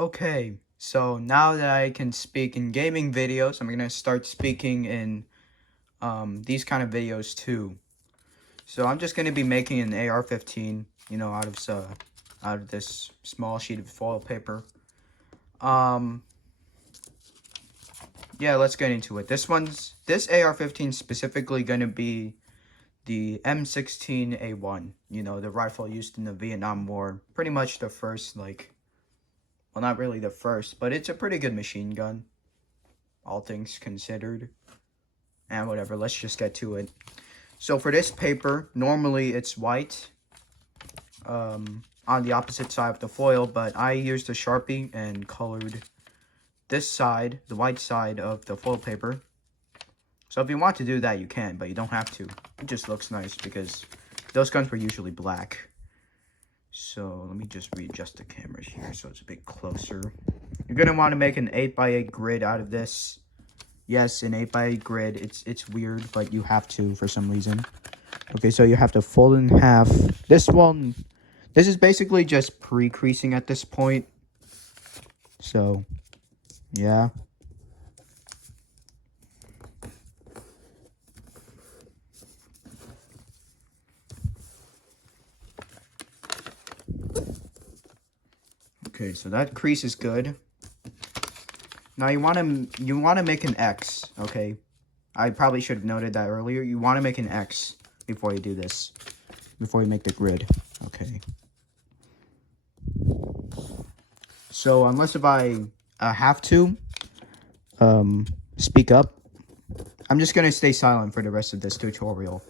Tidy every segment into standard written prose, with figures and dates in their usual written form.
Okay, so now that I can speak in gaming videos, I'm gonna start speaking in these kind of videos too. So I'm just gonna be making an AR-15, out of this small sheet of foil paper. Yeah, let's get into it. This AR-15 specifically gonna be the M16A1. The rifle used in the Vietnam War. Pretty much the first, well, not really the first, but it's a pretty good machine gun, all things considered. And whatever, let's just get to it. So for this paper, normally it's white on the opposite side of the foil, but I used a Sharpie and colored this side, the white side of the foil paper. So if you want to do that, you can, but you don't have to. It just looks nice because those guns were usually black. So let me just readjust the camera here so it's a bit closer. You're going to want to make an 8x8 grid out of this. Yes, an 8x8 grid. It's weird, but you have to for some reason. Okay, so you have to fold it in half. This is basically just pre-creasing at this point. So, yeah. Okay, so that crease is good. Now you want to make an X, okay? I probably should have noted that earlier. You want to make an X before you do this. Before you make the grid. Okay. So unless if I have to speak up, I'm just going to stay silent for the rest of this tutorial.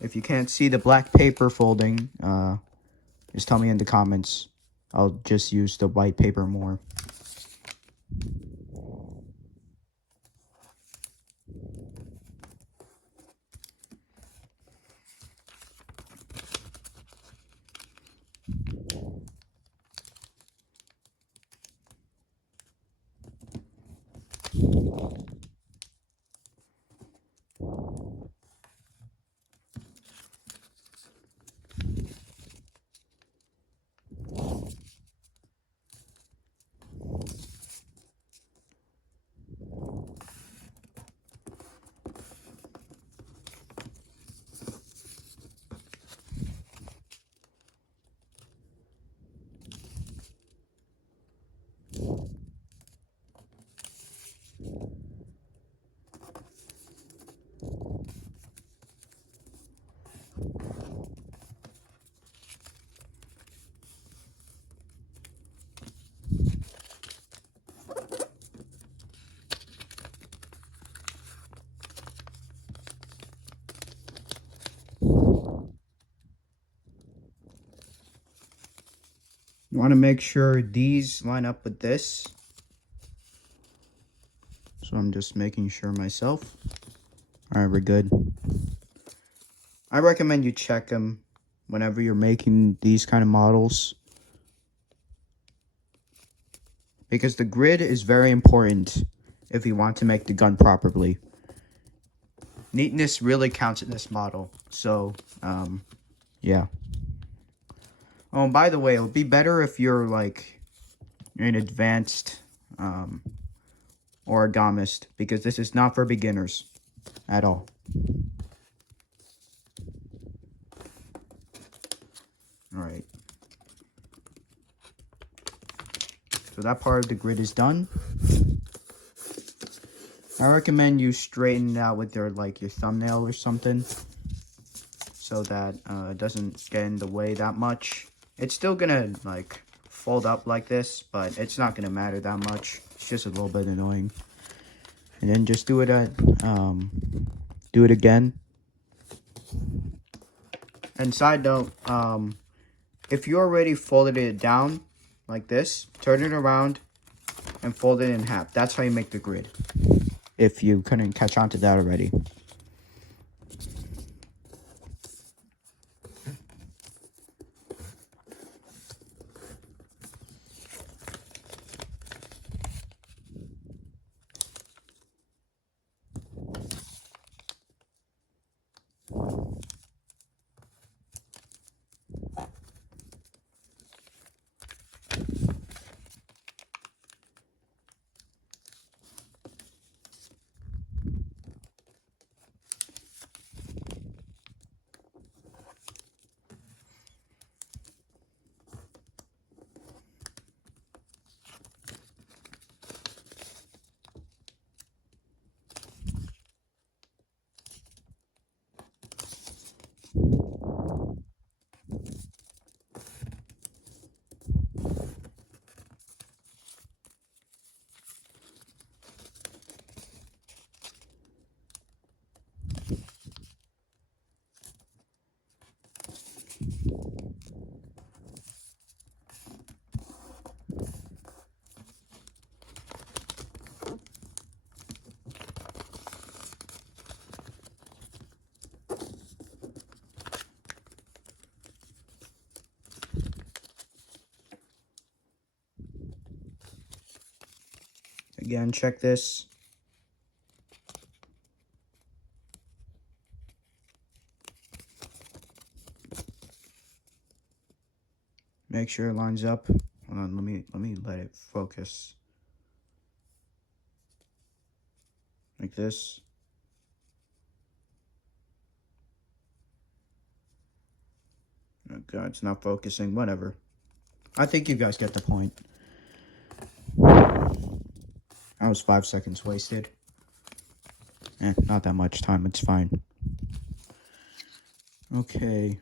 If you can't see the black paper folding, just tell me in the comments. I'll just use the white paper more. You want to make sure these line up with this. So I'm just making sure myself. Alright, we're good. I recommend you check them whenever you're making these kind of models, because the grid is very important if you want to make the gun properly. Neatness really counts in this model. So, yeah. Oh, and by the way, it would be better if you're like an advanced origamist, because this is not for beginners at all. Alright. So that part of the grid is done. I recommend you straighten it out with your thumbnail or something, so that it doesn't get in the way that much. It's still gonna fold up like this, but it's not gonna matter that much. It's just a little bit annoying. And then just do it again. And side note, if you already folded it down like this, turn it around and fold it in half. That's how you make the grid, if you couldn't catch on to that already. Again, check this. Make sure it lines up. Hold on, let me let it focus. Like this. Oh god, it's not focusing. Whatever. I think you guys get the point. That was 5 seconds wasted. Not that much time, it's fine. Okay.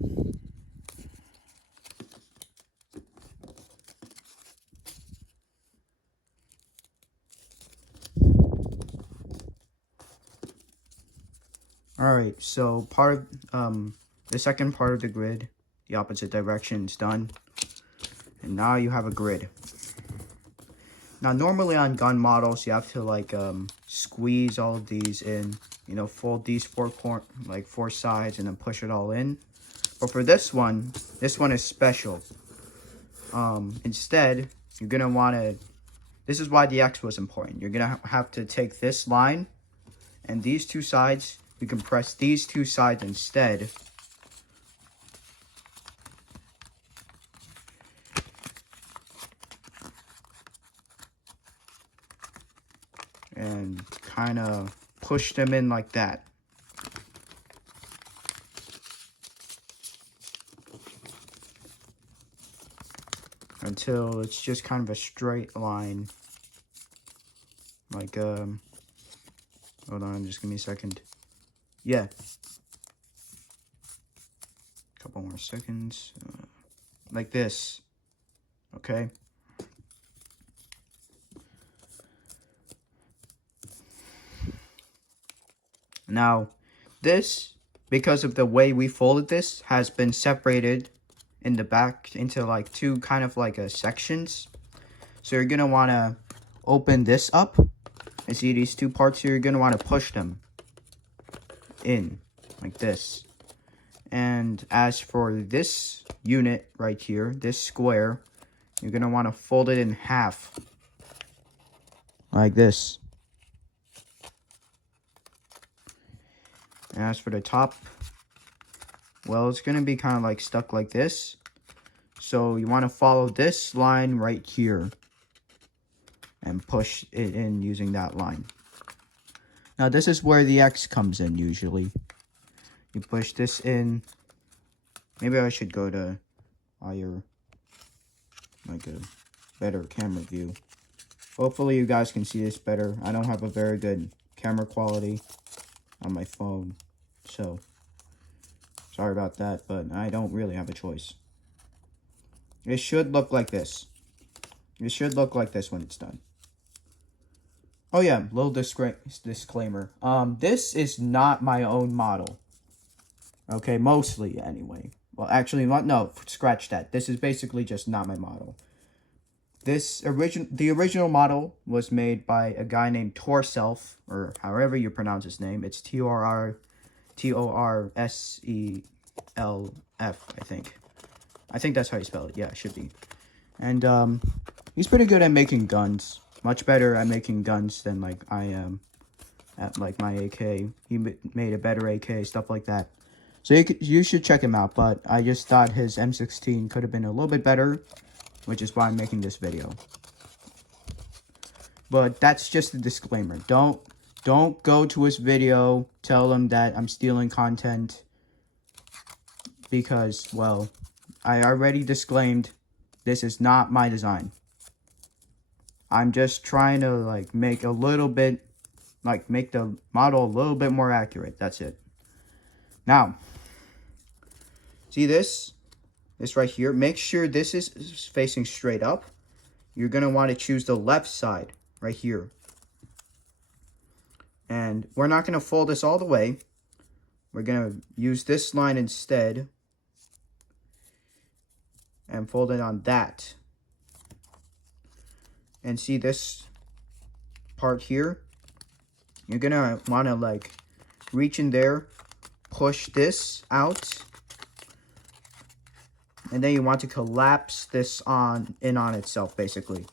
Alright, so the second part of the grid, the opposite direction, is done. And now you have a grid. Now, normally on gun models, you have to like squeeze all of these in, you know, fold these four sides and then push it all in. But for this one is special. Instead, you're gonna want to. This is why the X was important. You're gonna have to take this line and these two sides. You can press these two sides instead. And kind of push them in like that. Until it's just kind of a straight line. Like, hold on, just give me a second. Yeah. Couple more seconds. Like this. Okay. Now, this, because of the way we folded this, has been separated in the back into like two kind of like sections. So you're going to want to open this up. And see these two parts here, you're going to want to push them in like this. And as for this unit right here, this square, you're going to want to fold it in half. Like this. And as for the top, well, it's going to be kind of like stuck like this. So you want to follow this line right here. And push it in using that line. Now this is where the X comes in usually. You push this in. Maybe I should go to higher, like a better camera view. Hopefully you guys can see this better. I don't have a very good camera quality on my phone. So, sorry about that, but I don't really have a choice. It should look like this. It should look like this when it's done. Oh yeah, little disclaimer. This is not my own model. Okay, mostly anyway. Well, actually, no, scratch that. This is basically just not my model. The original model was made by a guy named Torself, or however you pronounce his name. It's Torself, I think. I think that's how you spell it. Yeah, it should be. And he's pretty good at making guns. Much better at making guns than like I am at like my AK. He made a better AK, stuff like that. So you should check him out. But I just thought his M16 could have been a little bit better, which is why I'm making this video. But that's just a disclaimer. Don't go to his video, tell him that I'm stealing content, because, well, I already disclaimed this is not my design. I'm just trying to like make a little bit, like make the model a little bit more accurate. That's it. Now, see this right here? Make sure this is facing straight up. You're going to want to choose the left side right here. And we're not going to fold this all the way. We're going to use this line instead. And fold it on that. And see this part here? You're going to want to like reach in there, push this out. And then you want to collapse this in on itself, basically.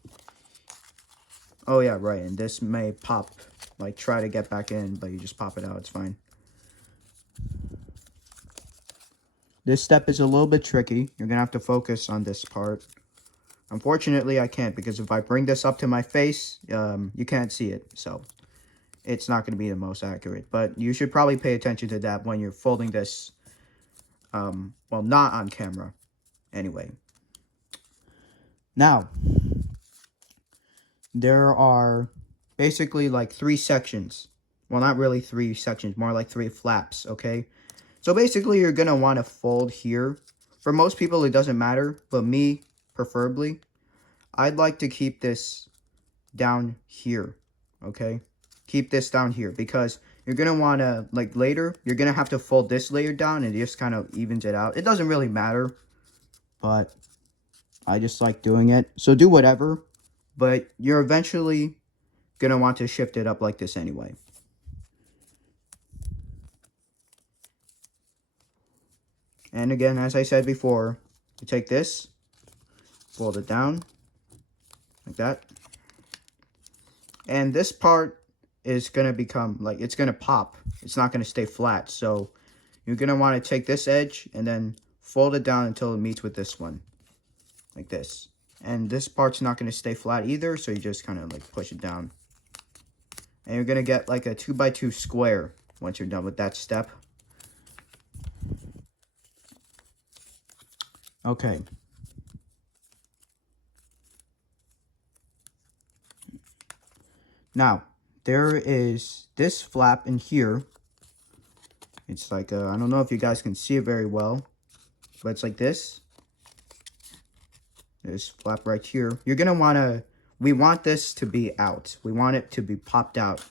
Oh yeah, right, and this may pop, like try to get back in, but you just pop it out, it's fine. This step is a little bit tricky. You're gonna have to focus on this part. Unfortunately, I can't, because if I bring this up to my face, you can't see it, so it's not gonna be the most accurate. But you should probably pay attention to that when you're folding this, well, not on camera, anyway. Now, there are basically like 3 sections. Well, not really 3 sections, more like 3 flaps, okay? So basically, you're going to want to fold here. For most people, it doesn't matter, but me, preferably, I'd like to keep this down here, okay? Keep this down here, because you're going to want to, like later, you're going to have to fold this layer down, and it just kind of evens it out. It doesn't really matter, but I just like doing it. So do whatever, but you're eventually going to want to shift it up like this anyway. And again, as I said before, you take this, fold it down, like that. And this part is going to become, like, it's going to pop. It's not going to stay flat. So you're going to want to take this edge and then fold it down until it meets with this one, like this. And this part's not going to stay flat either, so you just kind of, like, push it down. And you're going to get, like, a 2x2 square once you're done with that step. Okay. Now, there is this flap in here. It's like, I don't know if you guys can see it very well, but it's like this. This flap right here. You're going to want to, we want this to be out. We want it to be popped out.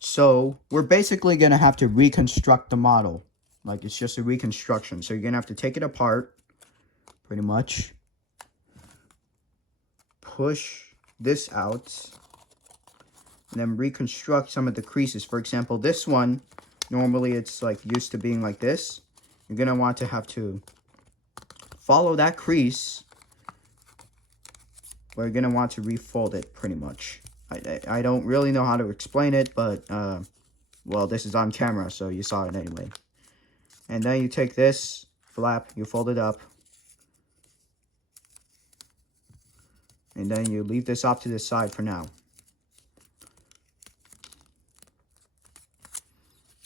So, we're basically going to have to reconstruct the model. Like, it's just a reconstruction. So, you're going to have to take it apart, pretty much. Push this out. And then reconstruct some of the creases. For example, this one, normally it's like used to being like this. You're going to want to have to follow that crease. We're going to want to refold it pretty much. I don't really know how to explain it, but, well, this is on camera, so you saw it anyway. And then you take this flap, you fold it up. And then you leave this off to the side for now.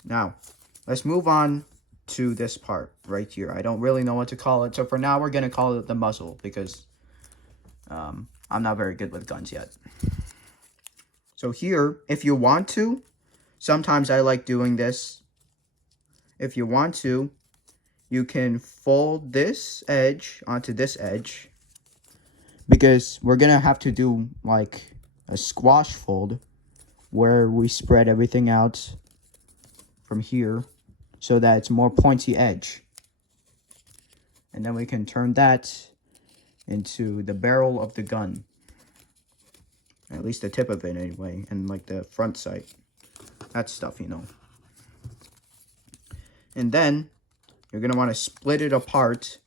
Now, let's move on to this part right here. I don't really know what to call it, so for now we're going to call it the muzzle, because I'm not very good with guns yet. So here, if you want to, sometimes I like doing this. If you want to, you can fold this edge onto this edge, because we're going to have to do like a squash fold where we spread everything out from here so that it's more pointy edge. And then we can turn that into the barrel of the gun. At least the tip of it anyway, and like the front sight. That stuff, you know. And then you're going to want to split it apart,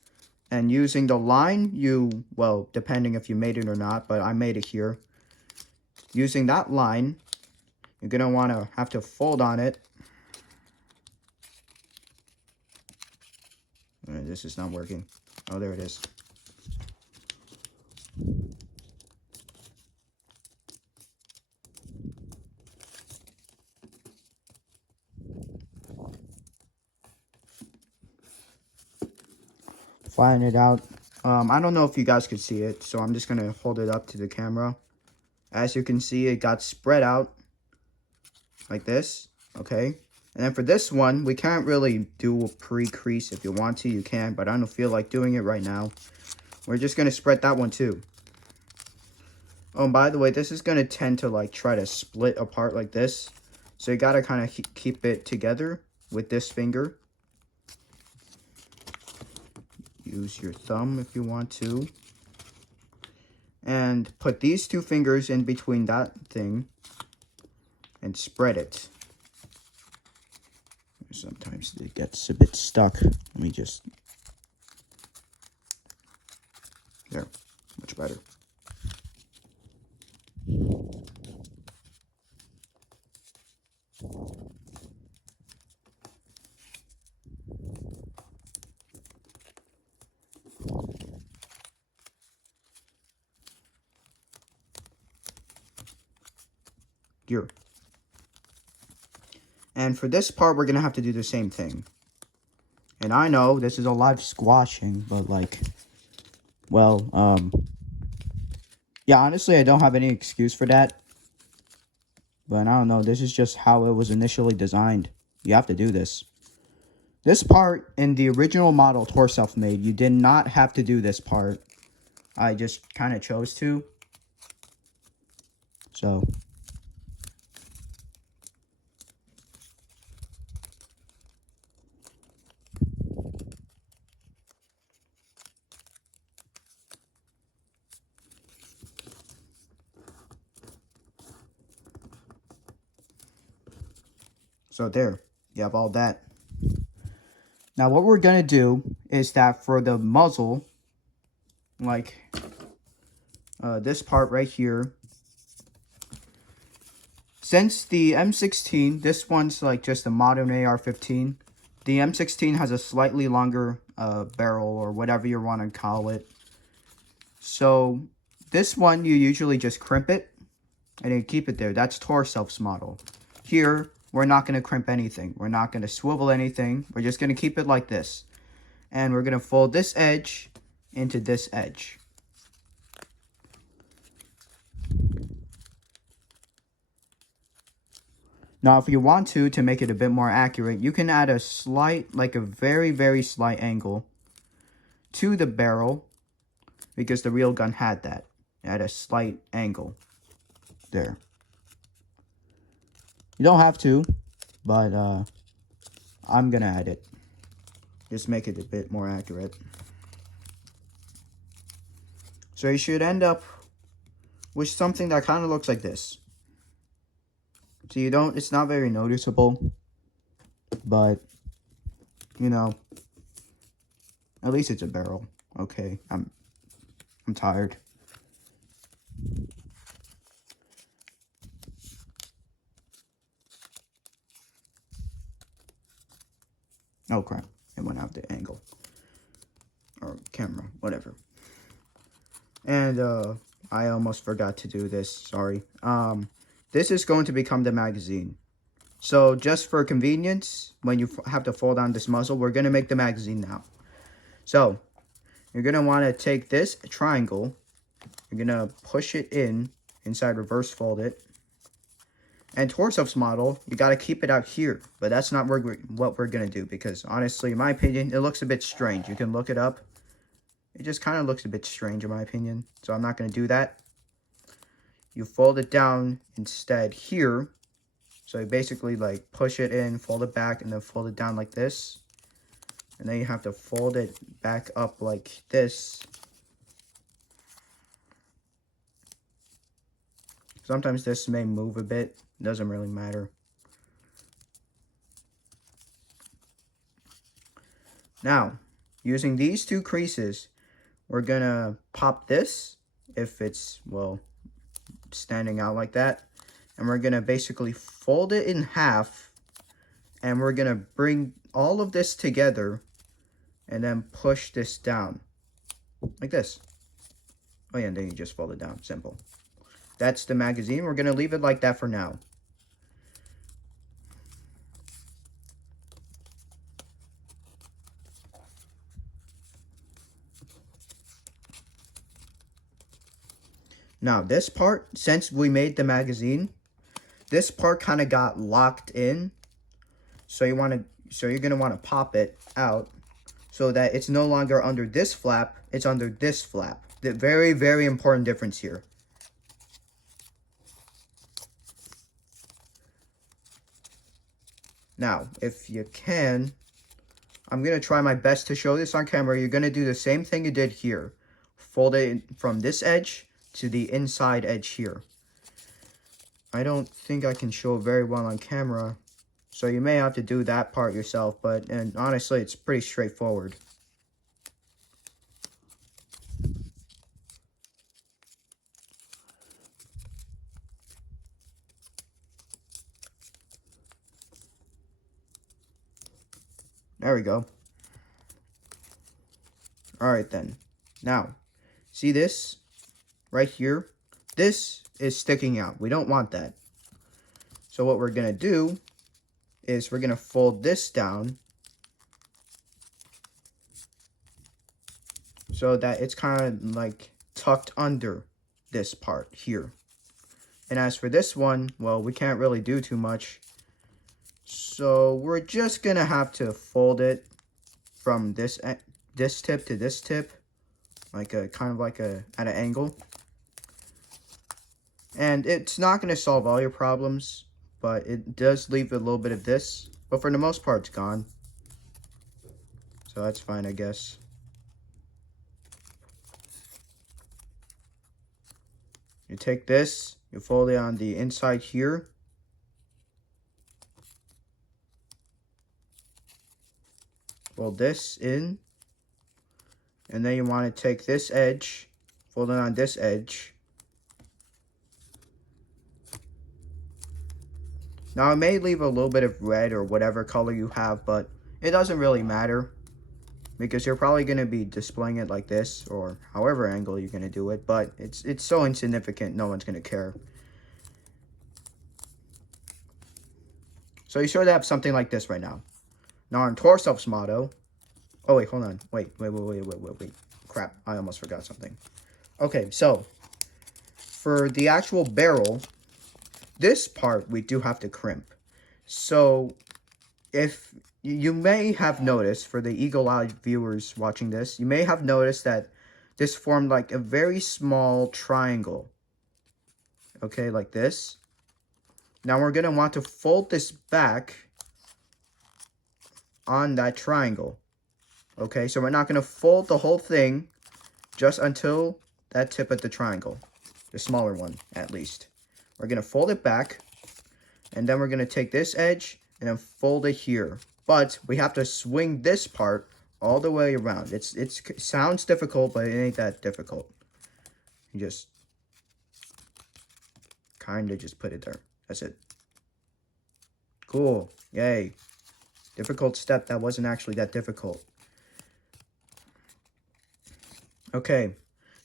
and using the line you, well, depending if you made it or not, but I made it here. Using that line, you're going to want to have to fold on it. This is not working. Oh, there it is. Flatten it out. I don't know if you guys could see it, so I'm just going to hold it up to the camera. As you can see, it got spread out like this, okay? And then for this one, we can't really do a pre-crease. If you want to, you can, but I don't feel like doing it right now. We're just going to spread that one too. Oh, and by the way, this is going to tend to like try to split apart like this. So you got to kind of keep it together with this finger. Use your thumb if you want to. And put these 2 fingers in between that thing and spread it. Sometimes it gets a bit stuck. Let me just... There. Much better. here. And for this part, we're going to have to do the same thing. And I know this is a lot of squashing, but like, well, yeah, honestly, I don't have any excuse for that. But I don't know, this is just how it was initially designed. You have to do this. This part in the original model Torself made, you did not have to do this part. I just kind of chose to. So there, you have all that. Now what we're going to do is that for the muzzle, like this part right here, since the M16, this one's like just a modern AR-15, the M16 has a slightly longer barrel or whatever you want to call it. So this one, you usually just crimp it and you keep it there. That's Torself's model. Here, we're not going to crimp anything. We're not going to swivel anything. We're just going to keep it like this. And we're going to fold this edge into this edge. Now, if you want to make it a bit more accurate, you can add a slight, like a very, very slight angle to the barrel, because the real gun had that. At a slight angle. There. You don't have to, but I'm going to add it. Just make it a bit more accurate. So you should end up with something that kind of looks like this. So you don't, it's not very noticeable, but, you know, at least it's a barrel. Okay, I'm tired. Oh crap, it went out the angle. Or camera, whatever. And I almost forgot to do this, sorry. This is going to become the magazine. So just for convenience, when you have to fold down this muzzle, we're going to make the magazine now. So you're going to want to take this triangle, you're going to push it inside, reverse fold it. And Torself's model, you got to keep it out here. But that's not what we're going to do, because honestly, in my opinion, it looks a bit strange. You can look it up. It just kind of looks a bit strange in my opinion. So I'm not going to do that. You fold it down instead here. So you basically like push it in, fold it back, and then fold it down like this. And then you have to fold it back up like this. Sometimes this may move a bit. It doesn't really matter. Now, using these two creases, we're going to pop this if it's, well, standing out like that. And we're going to basically fold it in half. And we're going to bring all of this together and then push this down like this. Oh yeah, and then you just fold it down. Simple. That's the magazine. We're going to leave it like that for now. Now, this part, since we made the magazine, this part kind of got locked in. So you're going to want to pop it out so that it's no longer under this flap, it's under this flap. The very, very important difference here. Now, if you can, I'm going to try my best to show this on camera. You're going to do the same thing you did here. Fold it from this edge to the inside edge here. I don't think I can show very well on camera, so you may have to do that part yourself, and honestly, it's pretty straightforward. There we go. Alright then. Now, see this? Right here? This is sticking out. We don't want that. So what we're going to do is we're going to fold this down so that it's kind of like tucked under this part here. And as for this one, well, we can't really do too much. So we're just going to have to fold it from this tip to this tip, like a kind of like at an angle. And it's not going to solve all your problems, but it does leave a little bit of this. But for the most part, it's gone. So that's fine, I guess. You take this, you fold it on the inside here. Fold this in. And then you want to take this edge, fold it on this edge. Now, it may leave a little bit of red or whatever color you have, but it doesn't really matter because you're probably going to be displaying it like this or however angle you're going to do it, but it's so insignificant, no one's going to care. So you sort of have something like this right now. Now, on Torself's motto, oh, wait, hold on. Wait. Crap, I almost forgot something. Okay, so for the actual barrel, this part we do have to crimp. So if you may have noticed, for the eagle-eyed viewers watching this, you may have noticed that this formed like a very small triangle. Okay, like this. Now we're going to want to fold this back on that triangle. Okay, so we're not going to fold the whole thing just until that tip of the triangle. The smaller one, at least. We're going to fold it back, and then we're going to take this edge and then fold it here. But we have to swing this part all the way around. It sounds difficult, but it ain't that difficult. You just kind of just put it there. That's it. Cool. Yay. Difficult step that wasn't actually that difficult. Okay.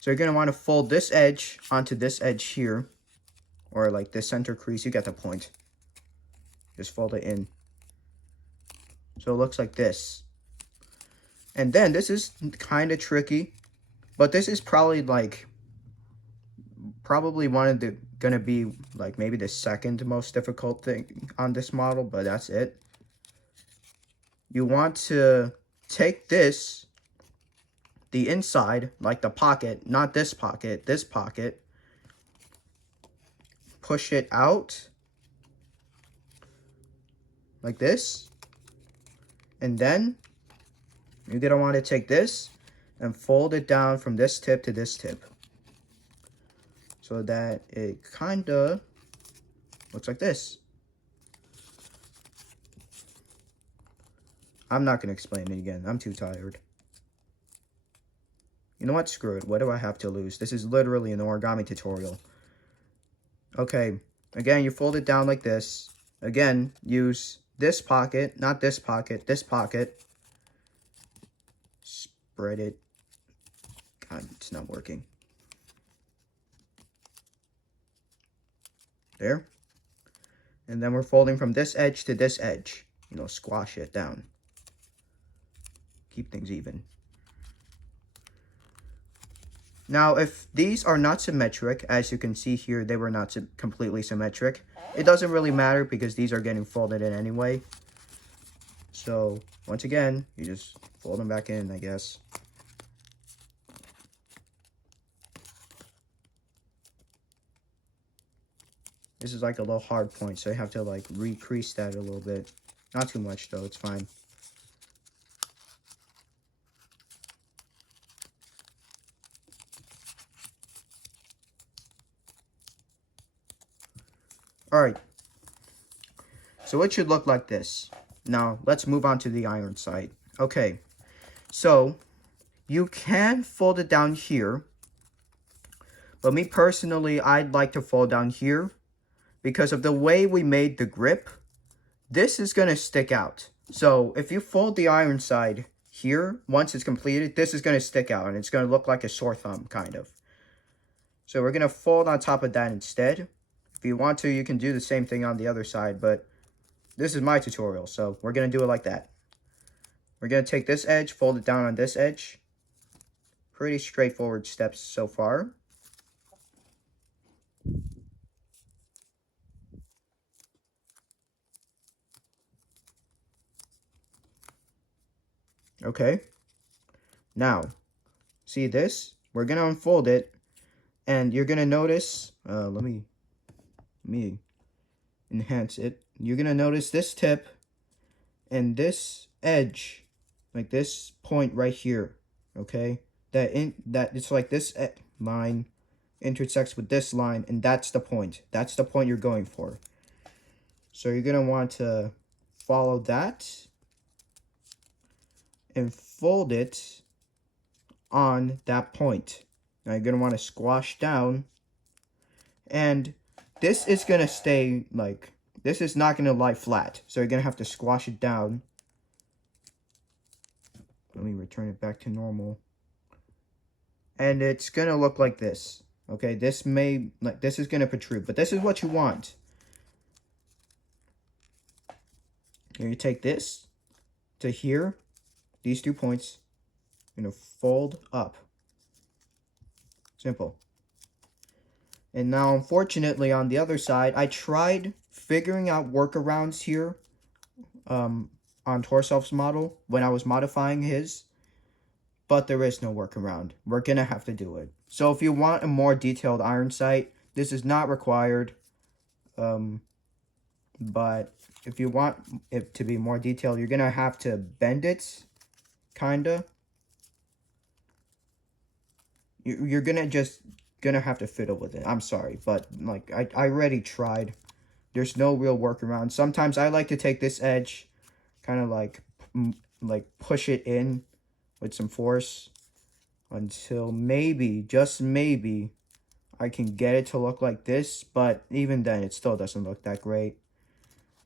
So you're going to want to fold this edge onto this edge here. Or like this center crease, you get the point. Just fold it in. So it looks like this. And then this is kind of tricky. But this is probably one of the, gonna be like maybe the second most difficult thing on this model. But that's it. You want to take this, the inside, like the pocket, not this pocket, this pocket. Push it out like this, and then you're gonna want to take this and fold it down from this tip to this tip so that it kind of looks like this. I'm not gonna explain it again, I'm too tired. You know what, screw it, what do I have to lose? This is literally an origami tutorial. Okay, again, you fold it down like this. Again, use this pocket, not this pocket, this pocket. Spread it. God, it's not working. There. And then we're folding from this edge to this edge. You know, squash it down. Keep things even. Now, if these are not symmetric, as you can see here, they were not completely symmetric. It doesn't really matter because these are getting folded in anyway. So, once again, you just fold them back in, I guess. This is like a little hard point, so you have to like recrease that a little bit. Not too much though, it's fine. Alright, so it should look like this. Now, let's move on to the iron sight. Okay, so you can fold it down here. But me personally, I'd like to fold down here. Because of the way we made the grip, this is going to stick out. So if you fold the iron side here, once it's completed, this is going to stick out. And it's going to look like a sore thumb, kind of. So we're going to fold on top of that instead. If you want to, you can do the same thing on the other side, but this is my tutorial, so we're going to do it like that. We're going to take this edge, fold it down on this edge. Pretty straightforward steps so far. Okay. Now, see this? We're going to unfold it, and you're going to notice, let me enhance it. You're going to notice this tip and this edge, like this point right here, okay? That it's like this line intersects with this line, and that's the point. That's the point you're going for. So you're going to want to follow that and fold it on that point. Now you're going to want to squash down, and this is going to stay like, this is not going to lie flat. So you're going to have to squash it down. Let me return it back to normal. And it's going to look like this. Okay, this is going to protrude, but this is what you want. Here, you take this to here, these 2 points, you're going to fold up. Simple. And now, unfortunately, on the other side, I tried figuring out workarounds here on Torself's model when I was modifying his, but there is no workaround. We're going to have to do it. So if you want a more detailed iron sight, this is not required. But if you want it to be more detailed, you're going to have to bend it, kinda. You're going to have to fiddle with it. I'm sorry, but like I already tried. There's no real workaround. Sometimes I like to take this edge, kind of like push it in with some force until maybe, just maybe, I can get it to look like this, but even then it still doesn't look that great.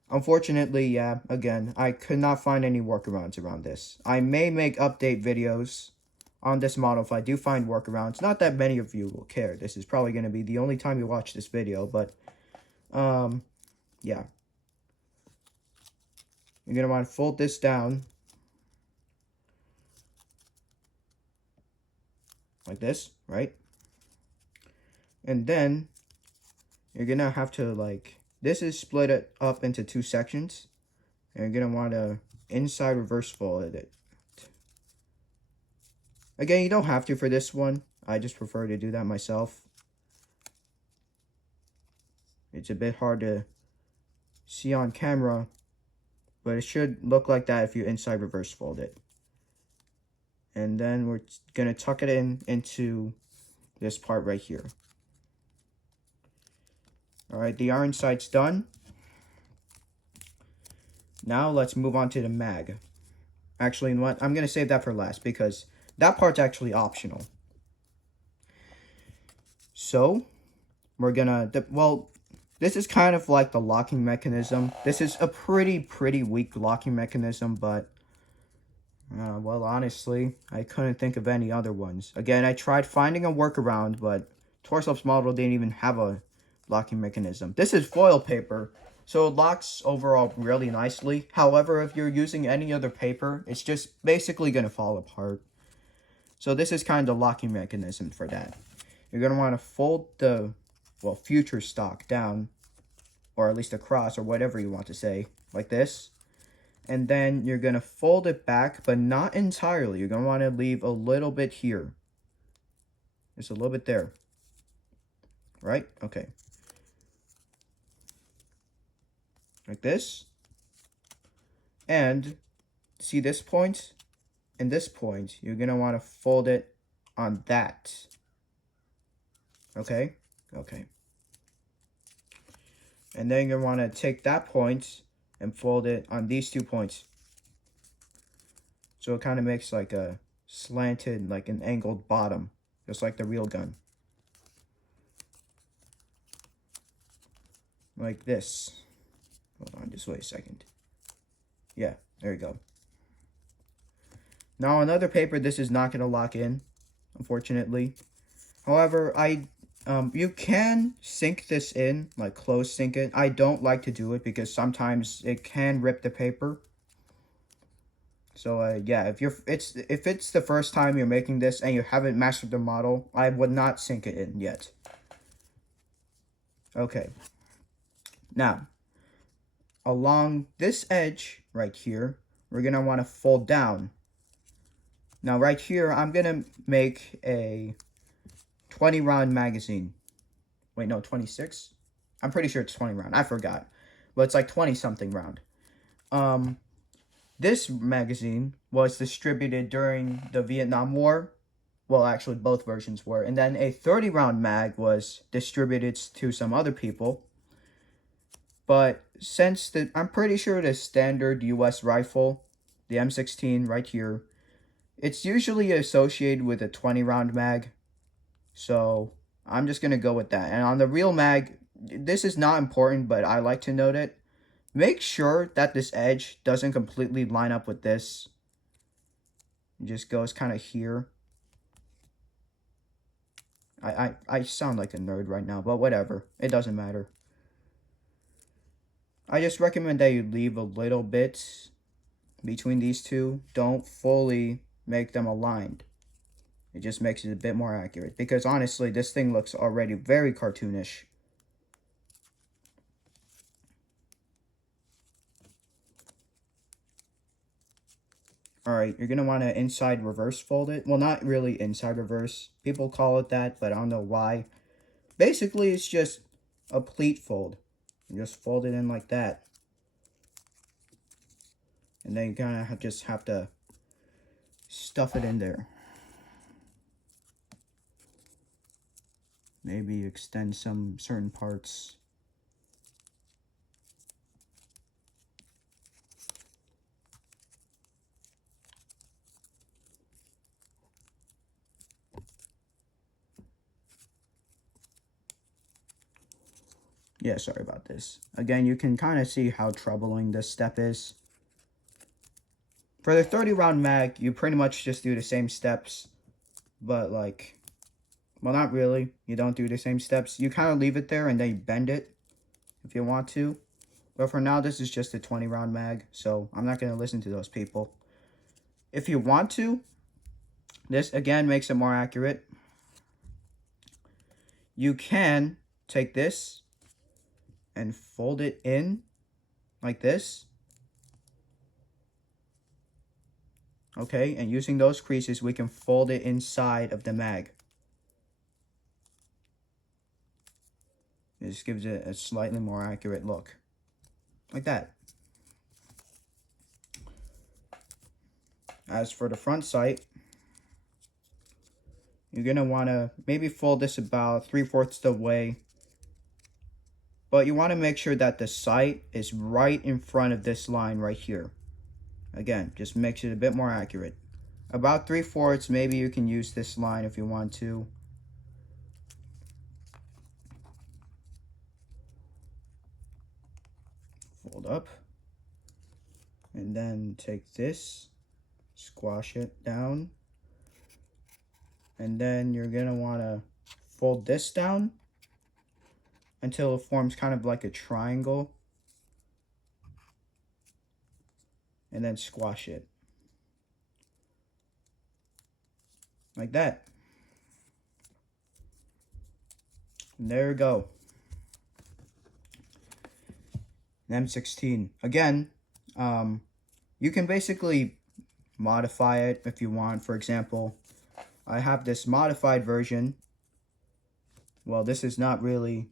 Unfortunately, yeah, again, I could not find any workarounds around this. I may make update videos on this model if I do find workarounds. Not that many of you will care. This is probably going to be the only time you watch this video, but yeah. You're going to want to fold this down like this, right? And then you're going to have to, like, this is split it up into 2 sections. And you're going to want to inside reverse fold it. Again, you don't have to for this one. I just prefer to do that myself. It's a bit hard to see on camera, but it should look like that if you inside reverse fold it. And then we're going to tuck it into this part right here. Alright, the iron sight's done. Now let's move on to the mag. Actually, you know what? I'm going to save that for last because that part's actually optional. So, we're going to, well, this is kind of like the locking mechanism. This is a pretty weak locking mechanism, but, well, honestly, I couldn't think of any other ones. Again, I tried finding a workaround, but Torself's model didn't even have a locking mechanism. This is foil paper, so it locks overall really nicely. However, if you're using any other paper, it's just basically going to fall apart. So this is kind of the locking mechanism for that. You're going to want to fold the, well, future stock down, or at least across, or whatever you want to say, like this. And then you're going to fold it back, but not entirely. You're going to want to leave a little bit here. Just a little bit there. Right? Okay. Like this. And see this point and this point, you're going to want to fold it on that. Okay? Okay. And then you're going to want to take that point and fold it on these 2 points. So it kind of makes like a slanted, like an angled bottom, just like the real gun. Like this. Hold on, just wait a second. Yeah, there you go. Now on other paper, this is not going to lock in, unfortunately. However, I You can sink this in, like close sink it. I don't like to do it because sometimes it can rip the paper. So yeah, if it's the first time you're making this and you haven't mastered the model, I would not sink it in yet. Okay. Now, along this edge right here, we're gonna want to fold down. Now right here, I'm gonna make a 20 round magazine. Wait, no, 26? I'm pretty sure it's 20 round. I forgot. But it's like 20 something round. This magazine was distributed during the Vietnam War. Well, actually, both versions were. And then a 30 round mag was distributed to some other people. But since I'm pretty sure the standard US rifle, the M16 right here, it's usually associated with a 20 round mag. So I'm just going to go with that. And on the real mag, this is not important, but I like to note it. Make sure that this edge doesn't completely line up with this. It just goes kind of here. I sound like a nerd right now, but whatever. It doesn't matter. I just recommend that you leave a little bit between these two. Don't fully make them aligned. It just makes it a bit more accurate. Because honestly, this thing looks already very cartoonish. Alright, you're going to want to inside reverse fold it. Well, not really inside reverse. People call it that, but I don't know why. Basically, it's just a pleat fold. You just fold it in like that. And then you kind of just have to stuff it in there. Maybe extend some certain parts. Yeah, sorry about this. Again, you can kind of see how troubling this step is. For the 30 round mag, you pretty much just do the same steps. But like, well, not really. You don't do the same steps. You kind of leave it there and then you bend it if you want to. But for now, this is just a 20 round mag. So I'm not going to listen to those people. If you want to, this again makes it more accurate. You can take this and fold it in like this. Okay, and using those creases, we can fold it inside of the mag. It just gives it a slightly more accurate look. Like that. As for the front sight, you're going to want to maybe fold this about 3/4 the way. But you want to make sure that the sight is right in front of this line right here. Again, just makes it a bit more accurate. About 3/4, maybe you can use this line if you want to. Fold up. And then take this, squash it down. And then you're going to want to fold this down until it forms kind of like a triangle. And then squash it. Like that. And there we go. M16. Again, you can basically modify it if you want. For example, I have this modified version. Well, this is not really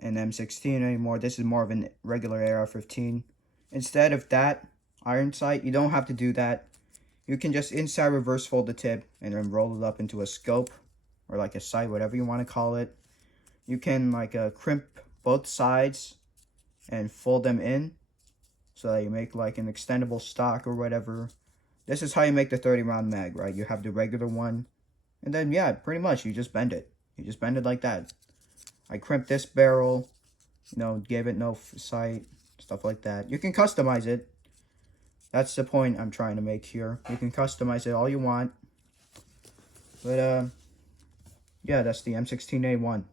an M16 anymore. This is more of a regular AR-15. Instead of that iron sight, you don't have to do that. You can just inside reverse fold the tip and then roll it up into a scope or like a sight, whatever you want to call it. You can like crimp both sides and fold them in so that you make like an extendable stock or whatever. This is how you make the 30 round mag, right? You have the regular one, and then yeah, pretty much you just bend it. You just bend it like that. I crimped this barrel, you know, gave it no sight, stuff like that. You can customize it. That's the point I'm trying to make here. You can customize it all you want. But yeah, that's the M16A1.